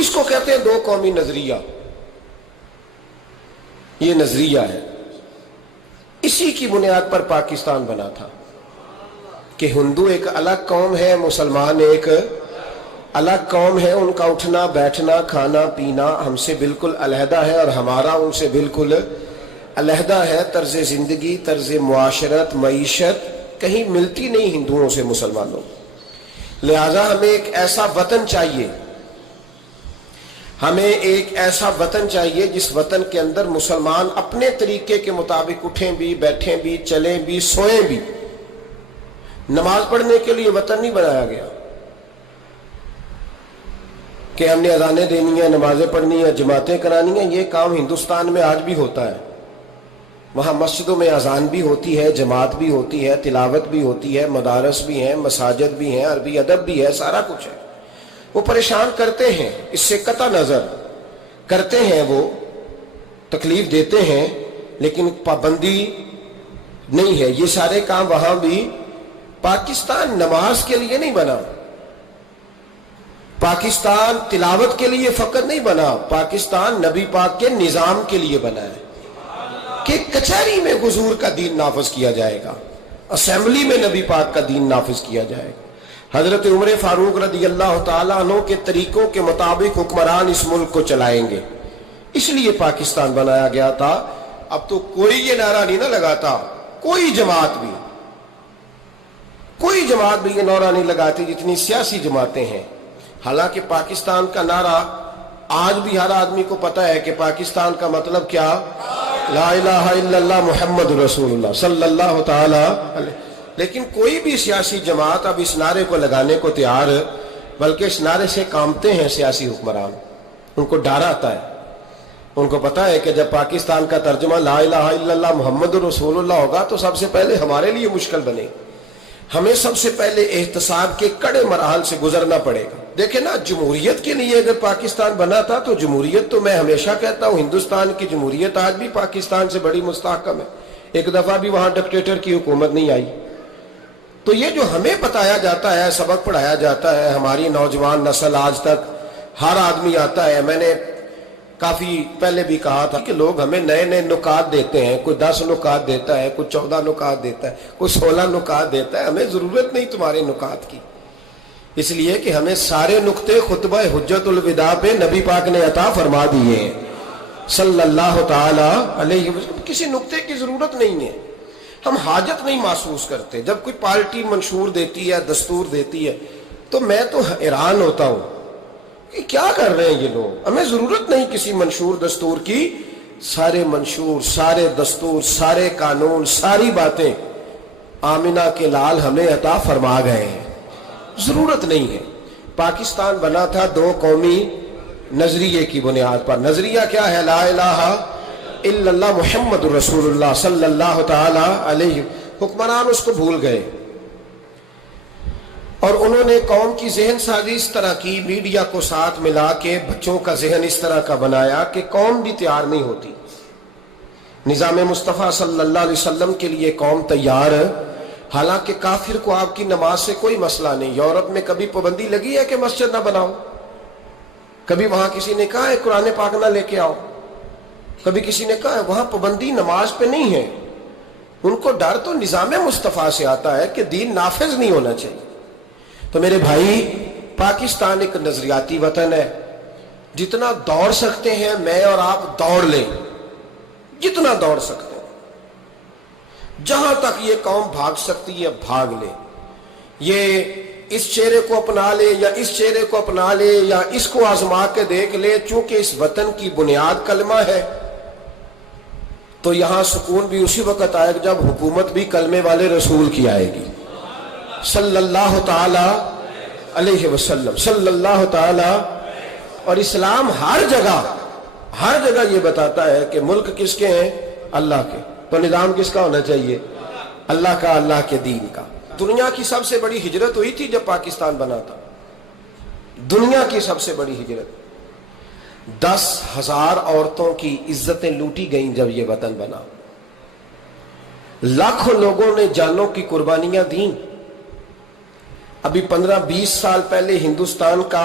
اس کو کہتے ہیں دو قومی نظریہ. یہ نظریہ ہے. اسی کی بنیاد پر پاکستان بنا تھا کہ ہندو ایک الگ قوم ہے، مسلمان ایک الگ قوم ہے، ان کا اٹھنا بیٹھنا کھانا پینا ہم سے بالکل علیحدہ ہے اور ہمارا ان سے بالکل علیحدہ ہے. طرز زندگی، طرز معاشرت، معیشت کہیں ملتی نہیں ہندوؤں سے مسلمانوں. لہذا ہمیں ایک ایسا وطن چاہیے، ہمیں ایک ایسا وطن چاہیے جس وطن کے اندر مسلمان اپنے طریقے کے مطابق اٹھیں بھی، بیٹھیں بھی، چلیں بھی، سوئیں بھی. نماز پڑھنے کے لیے وطن نہیں بنایا گیا کہ ہم نے اذانیں دینی ہیں، نمازیں پڑھنی ہیں، جماعتیں کرانی ہیں. یہ کام ہندوستان میں آج بھی ہوتا ہے. وہاں مسجدوں میں اذان بھی ہوتی ہے، جماعت بھی ہوتی ہے، تلاوت بھی ہوتی ہے، مدارس بھی ہیں، مساجد بھی ہیں، عربی ادب بھی ہے، سارا کچھ ہے. وہ پریشان کرتے ہیں، اس سے قطع نظر کرتے ہیں، وہ تکلیف دیتے ہیں، لیکن پابندی نہیں ہے. یہ سارے کام وہاں بھی. پاکستان نماز کے لیے نہیں بنا، پاکستان تلاوت کے لیے فقط نہیں بنا، پاکستان نبی پاک کے نظام کے لیے بنا ہے کہ کچہری میں حضور کا دین نافذ کیا جائے گا، اسمبلی میں نبی پاک کا دین نافذ کیا جائے گا. حضرت عمر فاروق رضی اللہ تعالیٰ عنہ کے طریقوں کے مطابق حکمران اس ملک کو چلائیں گے. اس لیے پاکستان بنایا گیا تھا. اب تو کوئی یہ نعرہ نہیں نہ لگاتا، کوئی جماعت بھی یہ نعرہ نہیں لگاتی جتنی سیاسی جماعتیں ہیں. حالانکہ پاکستان کا نعرہ آج بھی ہر آدمی کو پتا ہے کہ پاکستان کا مطلب کیا، لا الہ الا اللہ محمد رسول اللہ صلی اللہ تعالی علیہ. لیکن کوئی بھی سیاسی جماعت اب اس نعرے کو لگانے کو تیار، بلکہ اس نعرے سے کامتے ہیں سیاسی حکمران. ان کو ڈر آتا ہے، ان کو پتا ہے کہ جب پاکستان کا ترجمہ لا الہ الا اللہ محمد رسول اللہ ہوگا تو سب سے پہلے ہمارے لیے مشکل بنے. ہمیں سب سے پہلے احتساب کے کڑے مراحل سے گزرنا پڑے گا. دیکھیں نا، جمہوریت کے لیے اگر پاکستان بنا تھا تو جمہوریت تو میں ہمیشہ کہتا ہوں ہندوستان کی جمہوریت آج بھی پاکستان سے بڑی مستحکم ہے. ایک دفعہ بھی وہاں ڈکٹیٹر کی حکومت نہیں آئی. تو یہ جو ہمیں بتایا جاتا ہے، سبق پڑھایا جاتا ہے، ہماری نوجوان نسل آج تک ہر آدمی آتا ہے. میں نے کافی پہلے بھی کہا تھا کہ لوگ ہمیں نئے نئے نکات دیتے ہیں، کوئی 10 نکات دیتا ہے، کوئی 14 نکات دیتا ہے، کوئی 16 نکات دیتا ہے. ہمیں ضرورت نہیں تمہارے نکات کی، اس لیے کہ ہمیں سارے نکتے خطبہ حجت الوداع پہ نبی پاک نے عطا فرما دیے ہیں صلی اللہ تعالی علیہ وسلم. کسی نکتے کی ضرورت نہیں ہے، ہم حاجت نہیں محسوس کرتے. جب کوئی پارٹی منشور دیتی ہے، دستور دیتی ہے، تو میں تو حیران ہوتا ہوں کہ کیا کر رہے ہیں یہ لوگ. ہمیں ضرورت نہیں کسی منشور دستور کی. سارے منشور، سارے دستور، سارے قانون، ساری باتیں آمنہ کے لال ہمیں عطا فرما گئے ہیں. ضرورت نہیں ہے. پاکستان بنا تھا دو قومی نظریے کی بنیاد پر. نظریہ کیا ہے؟ لا الہ الا اللہ محمد رسول اللہ صلی اللہ تعالی علیہ. حکمران اس کو بھول گئے اور انہوں نے قوم کی ذہن سازی اس طرح کی، میڈیا کو ساتھ ملا کے بچوں کا ذہن اس طرح کا بنایا کہ قوم بھی تیار نہیں ہوتی. نظام مصطفیٰ صلی اللہ علیہ وسلم کے لیے قوم تیار. حالانکہ کافر کو آپ کی نماز سے کوئی مسئلہ نہیں. یورپ میں کبھی پابندی لگی ہے کہ مسجد نہ بناؤ؟ کبھی وہاں کسی نے کہا ہے قرآن پاک نہ لے کے آؤ؟ کبھی کسی نے کہا ہے؟ وہاں پابندی نماز پہ نہیں ہے. ان کو ڈر تو نظام مصطفیٰ سے آتا ہے کہ دین نافذ نہیں ہونا چاہیے. تو میرے بھائی، پاکستان ایک نظریاتی وطن ہے. جتنا دوڑ سکتے ہیں میں اور آپ دوڑ لیں، جتنا دوڑ سکتے ہیں. جہاں تک یہ قوم بھاگ سکتی ہے بھاگ لے. یہ اس چہرے کو اپنا لے یا اس چہرے کو اپنا لے یا اس کو آزما کے دیکھ لے. چونکہ اس وطن کی بنیاد کلمہ ہے تو یہاں سکون بھی اسی وقت آئے گا جب حکومت بھی کلمے والے رسول کی آئے گی صلی اللہ تعالی علیہ وسلم صلی اللہ تعالی. اور اسلام ہر جگہ یہ بتاتا ہے کہ ملک کس کے ہیں؟ اللہ کے. تو نظام کس کا ہونا چاہیے؟ اللہ کا، اللہ کے دین کا. دنیا کی سب سے بڑی ہجرت ہوئی تھی جب پاکستان بنا تھا. دنیا کی سب سے بڑی ہجرت. 10,000 عورتوں کی عزتیں لوٹی گئیں جب یہ وطن بنا. لاکھوں لوگوں نے جانوں کی قربانیاں دیں. ابھی 15-20 سال پہلے ہندوستان کا